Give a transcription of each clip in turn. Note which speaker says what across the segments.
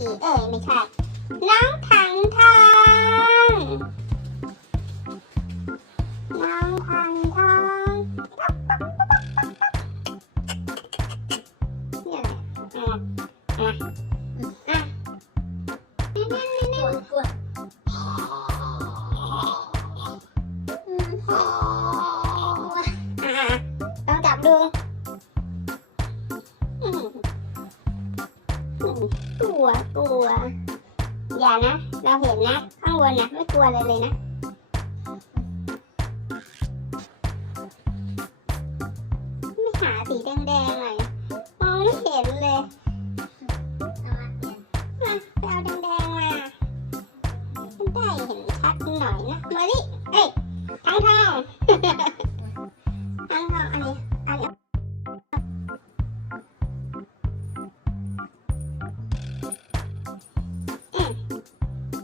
Speaker 1: เอ้ยไม่ใช่ น้องถังทองน้องถังทองเนี่ยอะอะอะอะนี่นี่นี่นี่
Speaker 2: กดกด
Speaker 1: อืมอะลองจับดู ลัวกลัว อย่านะ เราเห็นนะ ข้างบนนะไม่กลัวเลยเลยนะไม่หาสีแดงๆหน่อยมองไม่เห็นเลย
Speaker 2: เอามา
Speaker 1: ไปเอาแดงๆมาได้เห็นชัดหน่อยนะมาดิเอ้ยทั้งทอง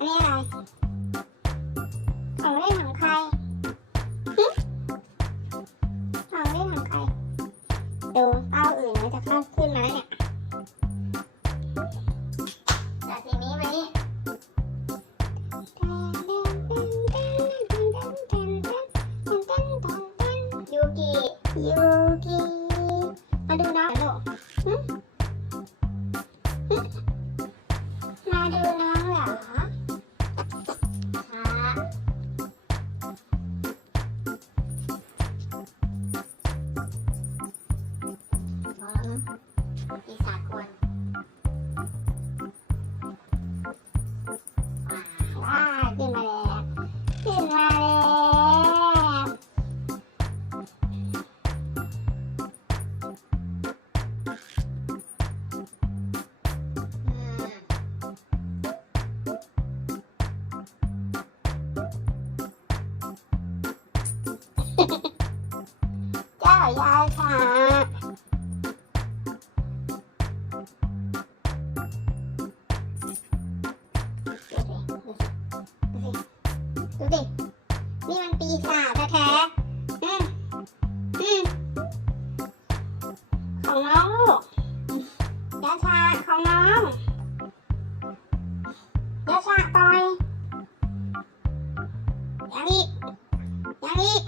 Speaker 1: อันนี้อะไรของเล่นของใครของเล่นของใคร ดูเป้าอื่นมันจะเข้าขึ้นมาแล้วเนี่ย
Speaker 2: แต่สีนี้มานี่
Speaker 1: ยูกิ ยูกิ มาดูน้องหน่ อ
Speaker 2: แล้วมั้งปีศาจกวนว้าว
Speaker 1: ขึ้นมาแล้วขึ้นมาแล้วเจ้ายายค่ะูสิ นี่มันปีศาจแท้ๆอืมอืมของน้องยาชาของน้องยาชาต่อยยังอีกยังอีก